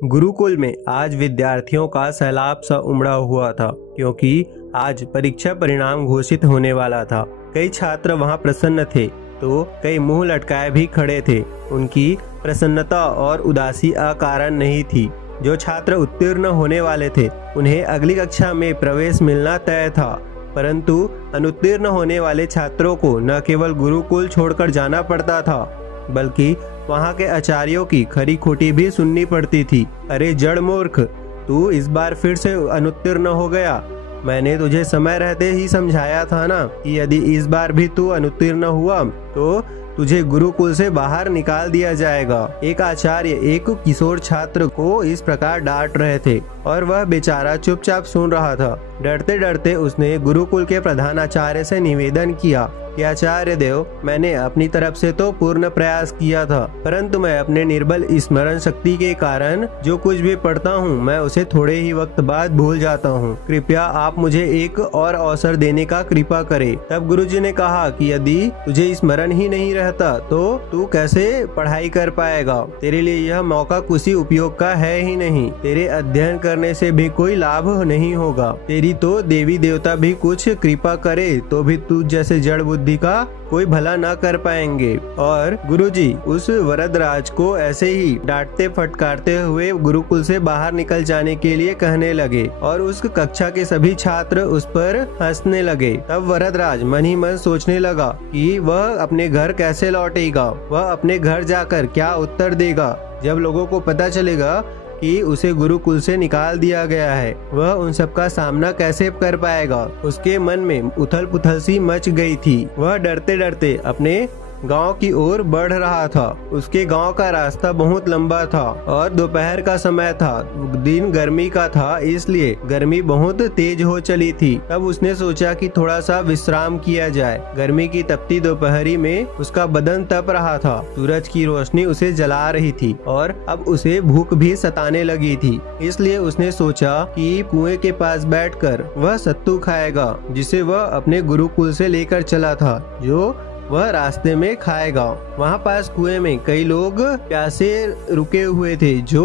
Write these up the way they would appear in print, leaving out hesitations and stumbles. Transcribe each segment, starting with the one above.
गुरुकुल में आज विद्यार्थियों का सैलाब सा उमड़ा हुआ था, क्योंकि आज परीक्षा परिणाम घोषित होने वाला था। कई छात्र वहां प्रसन्न थे तो कई मुंह लटकाए भी खड़े थे। उनकी प्रसन्नता और उदासी अकारण नहीं थी। जो छात्र उत्तीर्ण होने वाले थे उन्हें अगली कक्षा में प्रवेश मिलना तय था, परंतु अनुत्तीर्ण होने वाले छात्रों को न केवल गुरुकुल छोड़कर जाना पड़ता था, बल्कि वहाँ के आचार्यों की खरी खोटी भी सुननी पड़ती थी। अरे जड़ मूर्ख, तू इस बार फिर से अनुत्तीर्ण हो गया। मैंने तुझे समय रहते ही समझाया था ना कि यदि इस बार भी तू अनुत्तीर्ण हुआ तो तुझे गुरुकुल से बाहर निकाल दिया जाएगा। एक आचार्य एक किशोर छात्र को इस प्रकार डांट रहे थे और वह बेचारा चुपचाप सुन रहा था। डरते डरते उसने गुरुकुल के प्रधानाचार्य से निवेदन किया कि आचार्य देव, मैंने अपनी तरफ से तो पूर्ण प्रयास किया था, परंतु मैं अपने निर्बल स्मरण शक्ति के कारण जो कुछ भी पढ़ता हूँ मैं उसे थोड़े ही वक्त बाद भूल जाता हूँ। कृपया आप मुझे एक और अवसर देने का कृपा करें। तब गुरुजी ने कहा कि यदि तुझे स्मरण ही नहीं रहता तो तू कैसे पढ़ाई कर पाएगा। तेरे लिए यह मौका किसी उपयोग का है ही नहीं। तेरे अध्ययन करने से भी कोई लाभ नहीं होगा। तेरी तो देवी देवता भी कुछ कृपा करे तो भी तू जैसे जड़ बुद्धि का कोई भला ना कर पाएंगे। और गुरुजी उस वरदराज को ऐसे ही डांटते फटकारते हुए गुरुकुल से बाहर निकल जाने के लिए कहने लगे और उस कक्षा के सभी छात्र उस पर हंसने लगे। तब वरदराज मन ही मन सोचने लगा कि वह अपने घर कैसे लौटेगा, वह अपने घर जाकर क्या उत्तर देगा जब लोगों को पता चलेगा कि उसे गुरुकुल से निकाल दिया गया है। वह उन सब का सामना कैसे कर पाएगा। उसके मन में उथल पुथल सी मच गई थी। वह डरते डरते अपने गांव की ओर बढ़ रहा था। उसके गांव का रास्ता बहुत लंबा था और दोपहर का समय था। दिन गर्मी का था, इसलिए गर्मी बहुत तेज हो चली थी। तब उसने सोचा कि थोड़ा सा विश्राम किया जाए। गर्मी की तपती दोपहरी में उसका बदन तप रहा था। सूरज की रोशनी उसे जला रही थी और अब उसे भूख भी सताने लगी थी। इसलिए उसने सोचा कि कुएं के पास बैठकर वह सत्तू खाएगा, जिसे वह अपने गुरुकुल से लेकर चला था, जो वह रास्ते में खाएगा। वहाँ पास कुएं में कई लोग प्यासे रुके हुए थे जो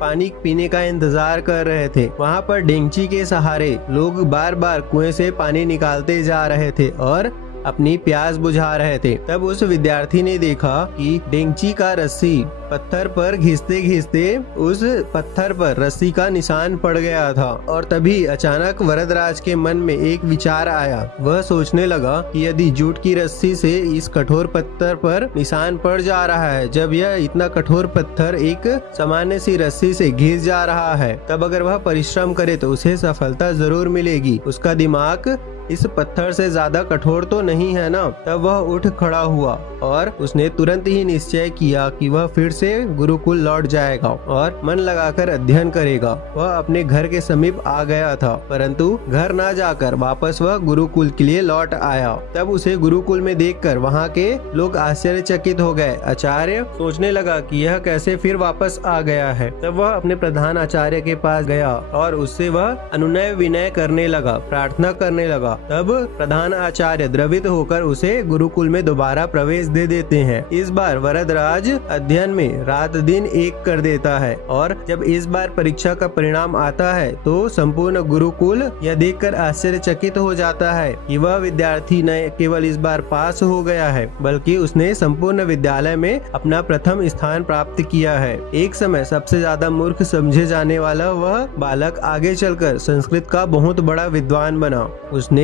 पानी पीने का इंतजार कर रहे थे। वहाँ पर डेंगची के सहारे लोग बार बार कुएं से पानी निकालते जा रहे थे और अपनी प्यास बुझा रहे थे। तब उस विद्यार्थी ने देखा कि डेंगची का रस्सी पत्थर पर घिसते घिसते उस पत्थर पर रस्सी का निशान पड़ गया था। और तभी अचानक वरदराज के मन में एक विचार आया। वह सोचने लगा कि यदि जूट की रस्सी से इस कठोर पत्थर पर निशान पड़ जा रहा है, जब यह इतना कठोर पत्थर एक सामान्य सी रस्सी से घिस जा रहा है, तब अगर वह परिश्रम करे तो उसे सफलता जरूर मिलेगी। उसका दिमाग इस पत्थर से ज्यादा कठोर तो नहीं है ना। तब वह उठ खड़ा हुआ और उसने तुरंत ही निश्चय किया कि वह फिर से गुरुकुल लौट जाएगा और मन लगाकर अध्ययन करेगा। वह अपने घर के समीप आ गया था, परंतु घर ना जाकर वापस वह गुरुकुल के लिए लौट आया। तब उसे गुरुकुल में देखकर वहाँ के लोग आश्चर्यचकित हो गए। आचार्य सोचने लगा कि यह कैसे फिर वापस आ गया है। तब वह अपने प्रधान आचार्य के पास गया और उससे वह अनुनय विनय करने लगा, प्रार्थना करने लगा। तब प्रधान आचार्य द्रवित होकर उसे गुरुकुल में दोबारा प्रवेश दे देते हैं। इस बार वरदराज अध्ययन में रात दिन एक कर देता है और जब इस बार परीक्षा का परिणाम आता है तो संपूर्ण गुरुकुल यह देखकर आश्चर्यचकित हो जाता है कि वह विद्यार्थी न केवल इस बार पास हो गया है, बल्कि उसने संपूर्ण विद्यालय में अपना प्रथम स्थान प्राप्त किया है। एक समय सबसे ज्यादा मूर्ख समझे जाने वाला वह बालक आगे चलकर संस्कृत का बहुत बड़ा विद्वान बना। उसने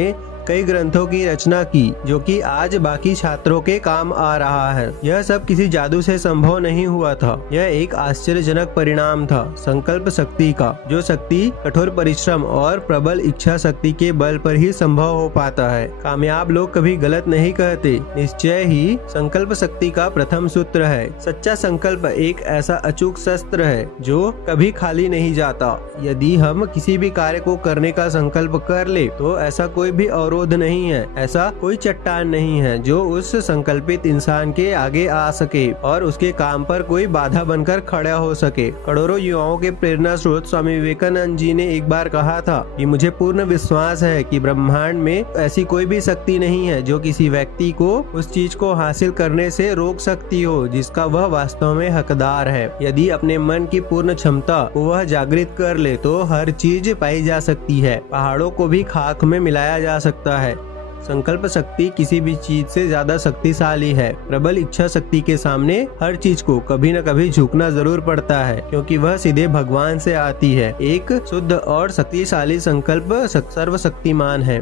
कई ग्रंथों की रचना की जो कि आज बाकी छात्रों के काम आ रहा है। यह सब किसी जादू से संभव नहीं हुआ था। यह एक आश्चर्यजनक परिणाम था संकल्प शक्ति का, जो शक्ति कठोर परिश्रम और प्रबल इच्छा शक्ति के बल पर ही संभव हो पाता है। कामयाब लोग कभी गलत नहीं कहते। निश्चय ही संकल्प शक्ति का प्रथम सूत्र है। सच्चा संकल्प एक ऐसा अचूक शस्त्र है जो कभी खाली नहीं जाता। यदि हम किसी भी कार्य को करने का संकल्प कर ले तो ऐसा कोई भी और अवरोध नहीं है, ऐसा कोई चट्टान नहीं है जो उस संकल्पित इंसान के आगे आ सके और उसके काम पर कोई बाधा बनकर खड़ा हो सके। करोड़ों युवाओं के प्रेरणा स्रोत स्वामी विवेकानंद जी ने एक बार कहा था कि मुझे पूर्ण विश्वास है कि ब्रह्मांड में ऐसी कोई भी शक्ति नहीं है जो किसी व्यक्ति को उस चीज को हासिल करने से रोक सकती हो जिसका वह वास्तव में हकदार है। यदि अपने मन की पूर्ण क्षमता को वह जागृत कर ले तो हर चीज पाई जा सकती है। पहाड़ों को भी खाक में मिलाया जा सकता है। संकल्प शक्ति किसी भी चीज से ज्यादा शक्तिशाली है। प्रबल इच्छा शक्ति के सामने हर चीज को कभी न कभी झुकना जरूर पड़ता है, क्योंकि वह सीधे भगवान से आती है। एक शुद्ध और शक्तिशाली संकल्प सर्वशक्तिमान है।